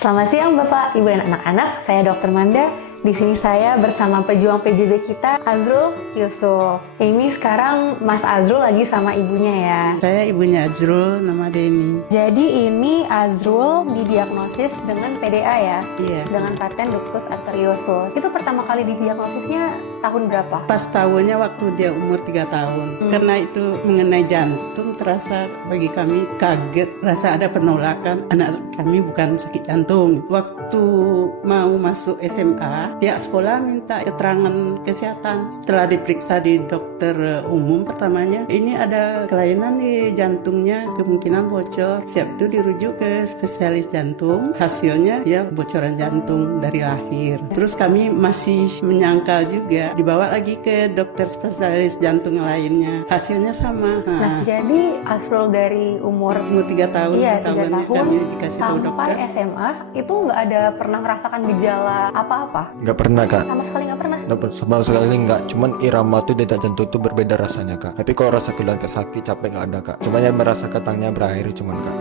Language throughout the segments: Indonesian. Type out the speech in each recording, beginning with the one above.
Selamat siang Bapak, Ibu dan anak-anak. Saya Dr. Manda. Di sini saya bersama pejuang PJB kita, Azrul Yusuf. Ini sekarang Mas Azrul lagi sama ibunya ya. Saya ibunya Azrul, nama Deni. Jadi ini Azrul didiagnosis dengan PDA ya? Iya. Dengan paten ductus arteriosus. Itu pertama kali didiagnosisnya tahun berapa? Pas tahunnya waktu dia umur 3 tahun. Karena itu mengenai jantung, terasa bagi kami kaget. Rasa ada penolakan, anak kami bukan sakit jantung. Waktu mau masuk SMA, pihak sekolah minta keterangan kesehatan. Setelah diperiksa di dokter umum pertamanya, ini ada kelainan di jantungnya, kemungkinan bocor. Siap itu dirujuk ke spesialis jantung. Hasilnya ya bocoran jantung dari lahir. Terus kami masih menyangkal juga, dibawa lagi ke dokter spesialis jantung lainnya. Hasilnya sama. Nah, jadi Azrul dari umur 3 tahun, iya, 3 tahun kami dikasih tahu sampai dokter. SMA itu nggak ada pernah merasakan gejala apa-apa? Nggak pernah kak. Sama sekali nggak pernah? Sama sekali nggak. Cuman irama tuh detak jantung tuh berbeda rasanya kak. Tapi kalau rasa keluhan sakit capek nggak ada kak. Cuma yang merasa katangnya berair cuman kak.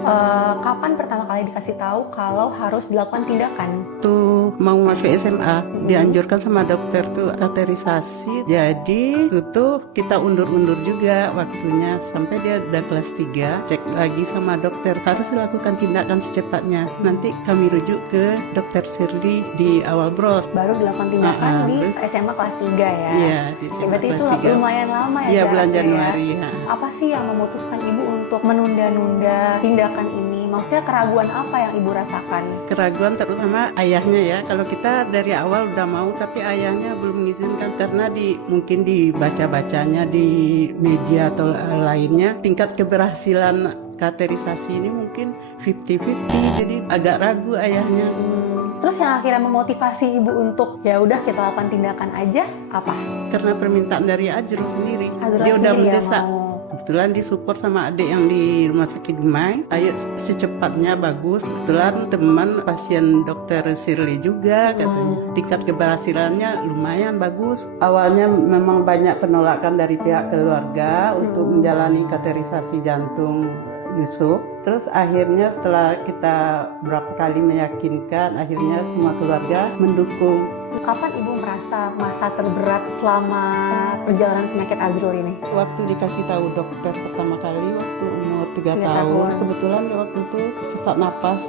Kapan pertama kali dikasih tahu kalau harus dilakukan tindakan? Tuh mau masuk SMA dianjurkan sama dokter tuh kateterisasi. Jadi tuh kita undur-undur juga waktunya sampai dia udah kelas 3. Cek lagi sama dokter, harus dilakukan tindakan secepatnya. Nanti kami rujuk ke dokter Sirli di awal bros. Baru dilakukan tindakan di SMA kelas 3 ya? Iya, di SMA Berarti itu kelas 3. lumayan lama ya? Iya, bulan jaraknya Januari ya? ya. Apa sih yang memutuskan ibu untuk menunda-nunda tindakan ini? Maksudnya keraguan apa yang ibu rasakan? Keraguan terutama ayahnya ya. Kalau kita dari awal udah mau, tapi ayahnya belum mengizinkan karena mungkin dibaca-bacanya di media atau lainnya, tingkat keberhasilan kateterisasi ini mungkin 50-50, jadi agak ragu ayahnya. Terus yang akhirnya memotivasi ibu untuk ya udah kita lakukan tindakan aja apa? Karena permintaan dari Azrul sendiri. Azrul Dia udah sendiri ya mendesak. mau. Kebetulan disupport sama adik yang di rumah sakit Gemai. Ayo secepatnya bagus. Kebetulan teman pasien dokter Sirli juga katanya. Tingkat keberhasilannya lumayan bagus. Awalnya memang banyak penolakan dari pihak keluarga untuk menjalani kateterisasi jantung Yusuf. Terus akhirnya setelah kita berapa kali meyakinkan, akhirnya semua keluarga mendukung. Kapan ibu merasa masa terberat selama perjalanan penyakit Azrul ini? Waktu dikasih tahu dokter pertama kali waktu umur 3 3 tahun, tahun. kebetulan waktu itu sesak napas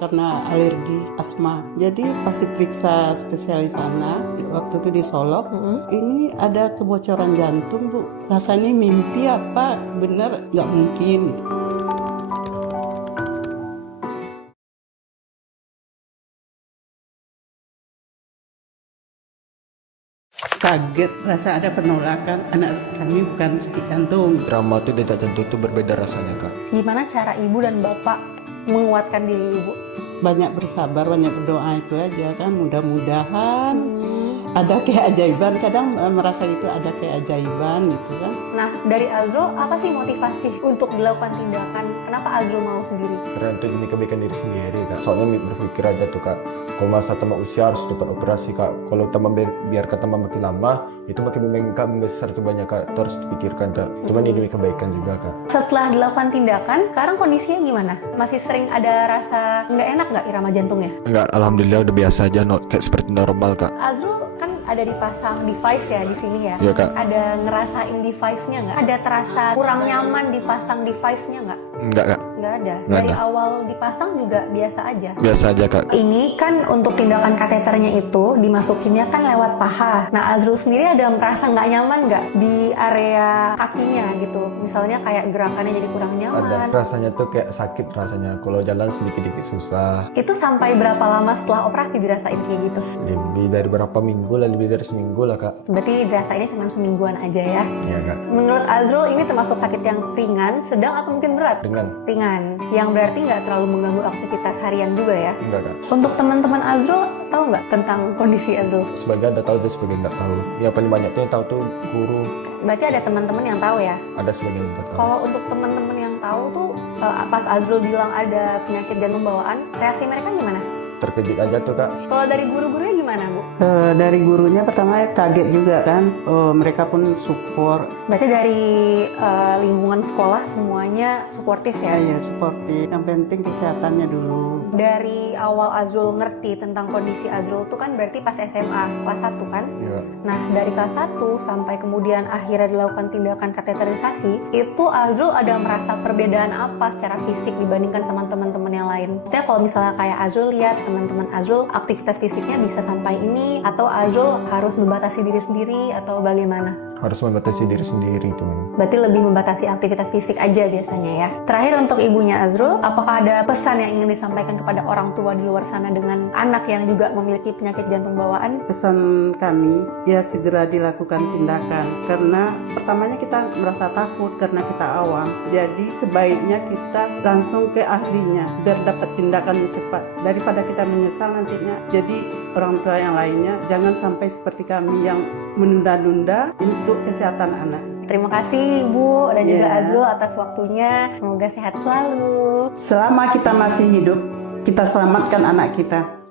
karena alergi asma. Jadi pas diperiksa spesialis anak, waktu itu di Solok, ini ada kebocoran jantung bu. Rasanya mimpi apa bener nggak mungkin gitu. Kaget, rasa ada penolakan, anak kami bukan sakit jantung. Irama tuh detak jantung tuh berbeda rasanya kak. Gimana cara ibu dan bapak menguatkan diri ibu? Banyak bersabar, banyak berdoa itu aja kan. Mudah-mudahan ada keajaiban. Kadang merasa itu ada keajaiban gitu kan. Nah, dari Azrul apa sih motivasi untuk dilakukan tindakan? Kenapa Azrul mau sendiri? Karena untuk demi kebaikan diri sendiri kak. Soalnya berpikir aja tuh kak, kalau masa tambah usia harus dapat operasi kak. Kalau tambah biarkan tambah makin lama, itu makin membesar tuh banyak kak. Itu harus dipikirkan kak. Cuman ini demi kebaikan juga kak. Setelah dilakukan tindakan, sekarang kondisinya gimana? Masih sering ada rasa nggak enak nggak irama jantungnya? Enggak, alhamdulillah udah biasa aja, kayak seperti normal kak. Azrul kan ada dipasang device ya di sini ya? Iya kak. Ada ngerasain device-nya nggak? Ada terasa kurang nyaman dipasang device-nya nggak? Enggak kak. Nggak ada. Nggak Dari ada. awal dipasang juga biasa aja. Biasa aja kak. Ini kan untuk tindakan kateternya itu dimasukinnya kan lewat paha. Nah Azrul sendiri ada merasa nggak nyaman nggak di area kakinya gitu? Misalnya kayak gerakannya jadi kurang Ada. nyaman. Rasanya tuh kayak sakit rasanya. Kalau jalan sedikit-sedikit susah. Itu sampai berapa lama setelah operasi dirasain kayak gitu? Lebih dari berapa minggu lah, lebih dari seminggu lah kak. Berarti dirasainnya cuma semingguan aja ya? Iya kak. Menurut Azrul ini termasuk sakit yang ringan, sedang atau mungkin berat? Dengan Ringan, yang berarti nggak terlalu mengganggu aktivitas harian juga ya? enggak kak. Untuk teman-teman Azrul, tahu nggak tentang kondisi Azrul? Sebagian ada tahu, dan sebagian nggak tahu. Ya paling banyak tuh yang tahu tuh guru. Berarti ada teman-teman yang tahu ya? Ada sebagian yang nggak tahu. Kalau untuk teman-teman yang tahu tuh, pas Azrul bilang ada penyakit jantung bawaan, reaksi mereka gimana? Terkejut aja tuh kak. Kalau dari guru-gurunya gimana Bu? Dari gurunya pertama kaget juga kan. Mereka pun support. Berarti dari lingkungan sekolah semuanya suportif ya? Ya, supportif. Yang penting kesehatannya dulu. dari awal Azrul ngerti tentang kondisi Azrul tuh kan berarti pas SMA kelas 1 kan? Iya. Nah, dari kelas 1 sampai kemudian akhirnya dilakukan tindakan kateterisasi, itu Azrul ada merasa perbedaan apa secara fisik dibandingkan sama teman-teman yang lain? Maksudnya kalau misalnya kayak Azrul lihat teman-teman Azrul aktivitas fisiknya bisa sampai ini, atau Azrul harus membatasi diri sendiri, atau bagaimana? Harus membatasi diri sendiri teman. Berarti lebih membatasi aktivitas fisik aja biasanya ya. Terakhir untuk ibunya Azrul, apakah ada pesan yang ingin disampaikan kepada orang tua di luar sana dengan anak yang juga memiliki penyakit jantung bawaan? Pesan kami ya segera dilakukan tindakan, karena pertamanya kita merasa takut karena kita awam. Jadi sebaiknya kita langsung ke ahlinya biar dapat tindakan cepat daripada kita menyesal nantinya. Jadi orang tua yang lainnya jangan sampai seperti kami yang menunda-nunda untuk kesehatan anak. Terima kasih Ibu dan juga Ya. Azrul atas waktunya. Semoga sehat selalu. Selama kita masih hidup, kita selamatkan anak kita.